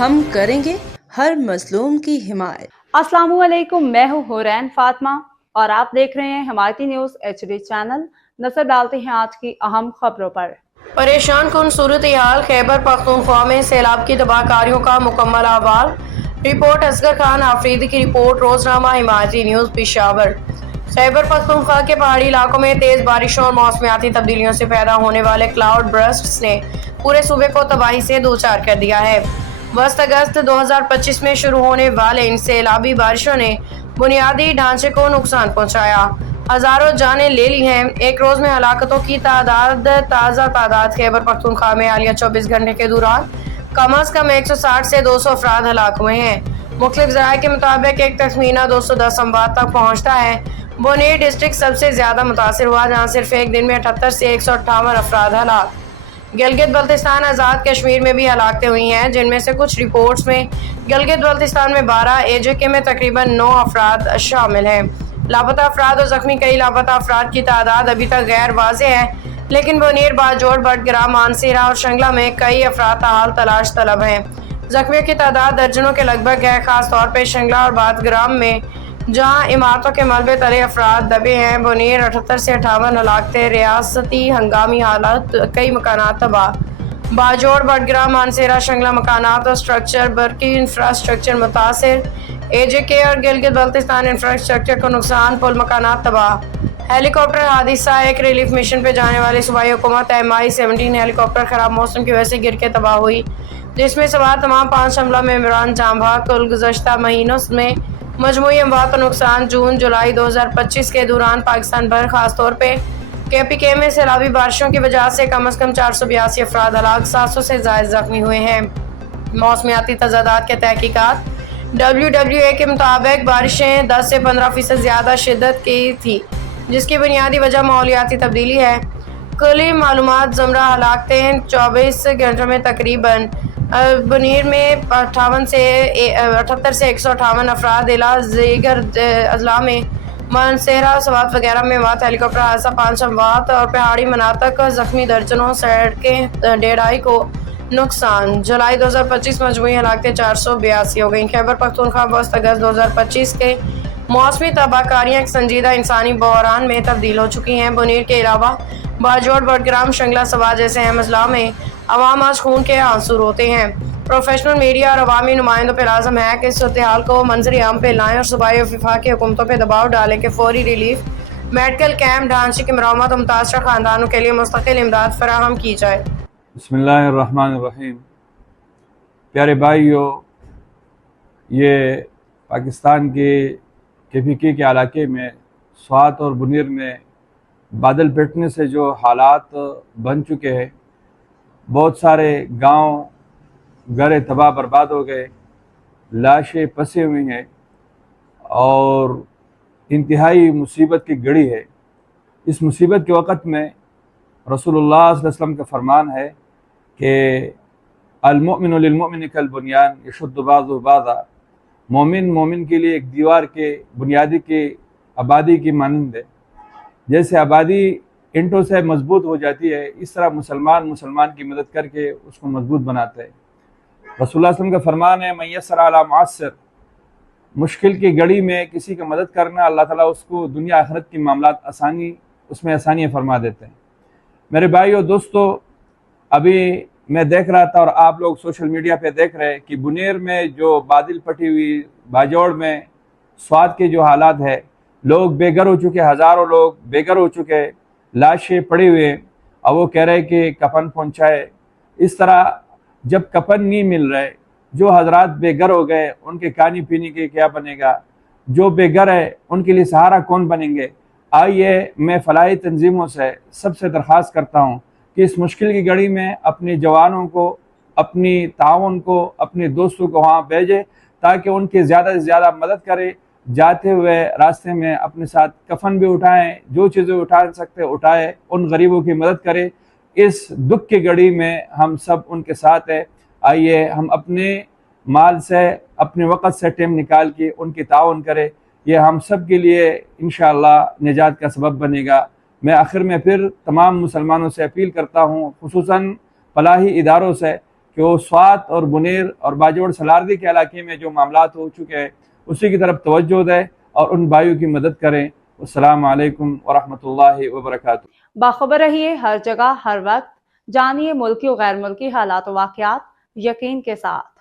ہم کریں گے ہر مظلوم کی حمایت۔ السلام علیکم، میں ہوں حورین فاطمہ اور آپ دیکھ رہے ہیں حمایتی نیوز HD چینل۔ نظر ڈالتے ہیں آج کی اہم خبروں پر۔ پریشان کن صورتحال، خیبر پختونخوا میں سیلاب کی تباہ کاریوں کا مکمل احوال۔ رپورٹ اصغر خان آفریدی کی رپورٹ، روزنامہ حمایتی نیوز پشاور۔ خیبر پختونخوا کے پہاڑی علاقوں میں تیز بارشوں اور موسمیاتی تبدیلیوں سے پیدا ہونے والے کلاؤڈ برسٹس نے پورے صوبے کو تباہی سے دوچار کر دیا ہے۔ وسط اگست 2025 میں شروع ہونے والے ان سیلابی بارشوں نے بنیادی ڈھانچے کو نقصان پہنچایا، ہزاروں جانیں لے لی ہیں۔ ایک روز میں ہلاکتوں کی تازہ تعداد خیبر پختونخوا میں حالیہ 24 گھنٹے کے دوران کم از کم 160 سے 200 افراد ہلاک ہوئے ہیں۔ مختلف ذرائع کے مطابق ایک تخمینہ 210 اموات تک پہنچتا ہے۔ بونیر ڈسٹرکٹ سب سے زیادہ متاثر ہوا، جہاں صرف ایک دن میں 78 سے 158 افراد ہلاک۔ گلگت بلتستان آزاد کشمیر میں بھی ہلاکتیں ہوئی ہیں، جن میں سے کچھ رپورٹس میں گلگت بلتستان میں 12، AJK میں تقریباً 9 افراد شامل ہیں۔ لاپتہ افراد اور زخمی کئی لاپتہ افراد کی تعداد ابھی تک غیر واضح ہے، لیکن بونیر، باجوڑ، بٹگرام، مانسہرہ اور شنگلہ میں کئی افراد تاحال تلاش طلب ہیں۔ زخمیوں کی تعداد درجنوں کے لگ بھگ ہے، خاص طور پہ شنگلہ اور بٹگرام میں، جہاں عمارتوں کے ملبے تلے افراد دبے ہیں۔ بونیر 78 سے 58 ہلاکتیں، ریاستی ہنگامی حالت، کئی مکانات تباہ۔ باجوڑ، بٹگرام، مانسہرہ، شنگلہ مکانات اور سٹرکچر، برقی انفراسٹرکچر متاثر۔ AJK اور گلگت بلتستان انفراسٹرکچر کو نقصان، پل، مکانات تباہ۔ ہیلی کاپٹر حادثہ، ایک ریلیف مشن پہ جانے والی صوبائی حکومت MI-17 ہیلی کاپٹر خراب موسم کی وجہ سے گر کے تباہ ہوئی، جس میں سوار تمام 5 عملہ ممبران جاں بحق۔ کل گزشتہ مہینوں میں مجموعی اموات و نقصان جون جولائی 2025 کے دوران پاکستان بھر، خاص طور پہ KPK میں سیلابی بارشوں کی وجہ سے کم از کم 482 افراد ہلاک، 700 سے زائد زخمی ہوئے ہیں۔ موسمیاتی تضادات کے تحقیقات، WWA کے مطابق بارشیں 10 سے 15% زیادہ شدت کی تھی، جس کی بنیادی وجہ ماحولیاتی تبدیلی ہے۔ کلی معلومات زمرہ ہلاکتیں 24 گھنٹوں میں تقریباً بونیر میں 78 سے 158 افراد، دیگر اضلاع میں مانسہرہ، سوات وغیرہ میں اموات، ہیلی کاپٹر حادثہ 5 اموات اور پہاڑی مناطق زخمی درجنوں، سڑکیں 1.5 کو نقصان۔ جولائی 2025 مجموعی ہلاکتیں 482 ہو گئیں۔ خیبر پختونخوا وسط اگست 2025 کے موسمی تباہ کاریاں ایک سنجیدہ انسانی بحران میں تبدیل ہو چکی ہیں۔ بونیر کے علاوہ باجوڑ، بٹگرام، شنگلہ، سوات جیسے اہم اضلاع میں عوام آج خون کے آنسو روتے ہیں۔ پروفیشنل میڈیا اور عوامی نمائندوں پر لازم ہے کہ اس صورتحال کو منظر عام پہ لائیں اور صوبائی اور وفاقی حکومتوں پہ دباؤ ڈالیں کہ فوری ریلیف، میڈیکل کیمپ، ڈھانچے کی مرمت اور متاثرہ خاندانوں کے لیے مستقل امداد فراہم کی جائے۔ بسم اللہ الرحمن الرحیم۔ پیارے بھائیو، یہ پاکستان کے KPK کے علاقے میں سوات اور بونیر میں بادل پھٹنے سے جو حالات بن چکے ہیں، بہت سارے گاؤں گھر تباہ برباد ہو گئے، لاشیں پھنسی ہوئی ہیں اور انتہائی مصیبت کی گھڑی ہے۔ اس مصیبت کے وقت میں رسول اللہ صلی اللہ علیہ وسلم کا فرمان ہے کہ المؤمن للمؤمن کالبنیان یشد بعضہ بعضا، مومن کے لیے ایک دیوار کے بنیادی کے آبادی کی مانند ہے۔ جیسے آبادی اینٹوں سے مضبوط ہو جاتی ہے، اس طرح مسلمان کی مدد کر کے اس کو مضبوط بناتا ہے۔ رسول اللہ صلی اللہ علیہ وسلم کا فرمان ہے، من یسر علی معسر، مشکل کی گھڑی میں کسی کا مدد کرنا، اللہ تعالیٰ اس کو دنیا آخرت کی معاملات اس میں آسانیاں فرما دیتے ہیں۔ میرے بھائیو دوستو، ابھی میں دیکھ رہا تھا اور آپ لوگ سوشل میڈیا پہ دیکھ رہے کہ بونیر میں جو بادل پھٹی ہوئی، باجوڑ میں، سوات کے جو حالات ہے، لوگ بے گھر ہو چکے، ہزاروں لوگ بے گھر ہو چکے، لاشیں پڑی ہوئے، اور وہ کہہ رہے کہ کفن پہنچائے۔ اس طرح جب کفن نہیں مل رہے، جو حضرات بے گھر ہو گئے ان کے کھانے پینے کے کیا بنے گا؟ جو بے گھر ہے ان کے لیے سہارا کون بنیں گے؟ آئیے میں فلاحی تنظیموں سے سب سے درخواست کرتا ہوں کہ اس مشکل کی گھڑی میں اپنے جوانوں کو، اپنی تعاون کو، اپنے دوستوں کو وہاں بھیجے تاکہ ان کی زیادہ سے زیادہ مدد کرے۔ جاتے ہوئے راستے میں اپنے ساتھ کفن بھی اٹھائیں، جو چیزیں اٹھا سکتے اٹھائے، ان غریبوں کی مدد کرے۔ اس دکھ کی گھڑی میں ہم سب ان کے ساتھ ہیں۔ آئیے ہم اپنے مال سے، اپنے وقت سے ٹائم نکال کے ان کی تعاون کرے، یہ ہم سب کے لیے انشاءاللہ نجات کا سبب بنے گا۔ میں آخر میں پھر تمام مسلمانوں سے اپیل کرتا ہوں، خصوصاً فلاحی اداروں سے، کہ وہ سوات اور بنیر اور باجوڑ سلاردی کے علاقے میں جو معاملات ہو چکے ہیں اسی کی طرف توجہ دیں اور ان بھائیوں کی مدد کریں۔ السلام علیکم ورحمۃ اللہ وبرکاتہ۔ باخبر رہیے ہر جگہ ہر وقت، جانیے ملکی و غیر ملکی حالات و واقعات یقین کے ساتھ۔